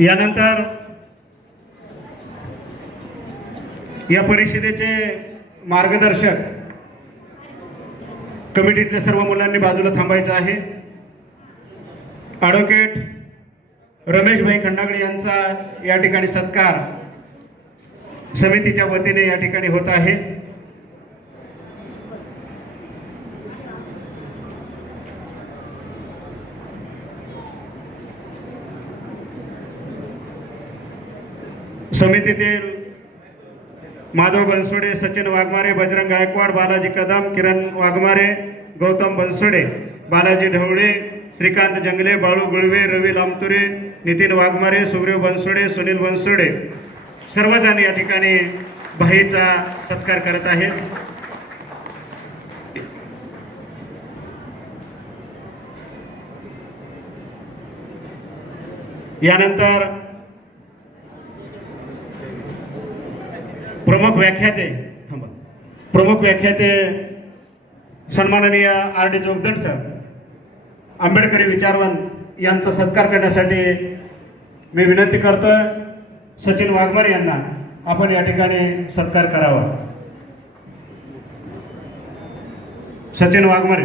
यानंतर या परिषदेचे मार्गदर्शक कमिटीतल्या सर्व मुलांनी बाजूला थांबायचं आहे. ॲडव्होकेट रमेशभाई खंडागडे यांचा या ठिकाणी सत्कार समितीच्या वतीने या ठिकाणी होत आहे. समितीतील माधव बनसोडे सचिन वाघमारे बजरंग गायकवाड बालाजी कदम किरण वाघमारे गौतम बनसोडे बालाजी ढवळे श्रीकांत जंगले बाळू गुळवे रवी लामतुरे नितीन वाघमारे सुग्रीव बनसोडे सुनील बनसोडे सर्वजण या ठिकाणी भाईचा सत्कार करत आहेत. यानंतर प्रमुख व्याख्याते थांबा. प्रमुख व्याख्याते सन्माननीय आर डी जोगदंड सर आंबेडकरी विचारवान यांचा सत्कार करण्यासाठी मी विनंती करतोय सचिन वाघमारे यांना आपण या ठिकाणी सत्कार करावा. सचिन वाघमारे.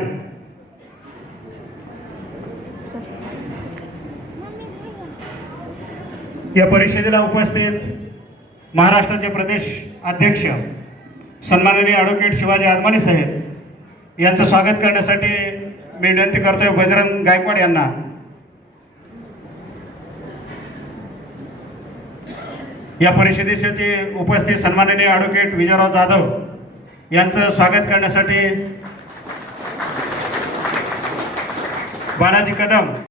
या परिषदेला उपस्थित महाराष्ट्राचे प्रदेश अध्यक्ष सन्माननीय ॲडव्होकेट शिवाजी आदमानी साहेब यांचं स्वागत करण्यासाठी मी विनंती करतोय बजरंग गायकवाड यांना. या परिषदेसाठी उपस्थित सन्माननीय ॲडव्होकेट विजयराव जाधव यांचं स्वागत करण्यासाठी बालाजी कदम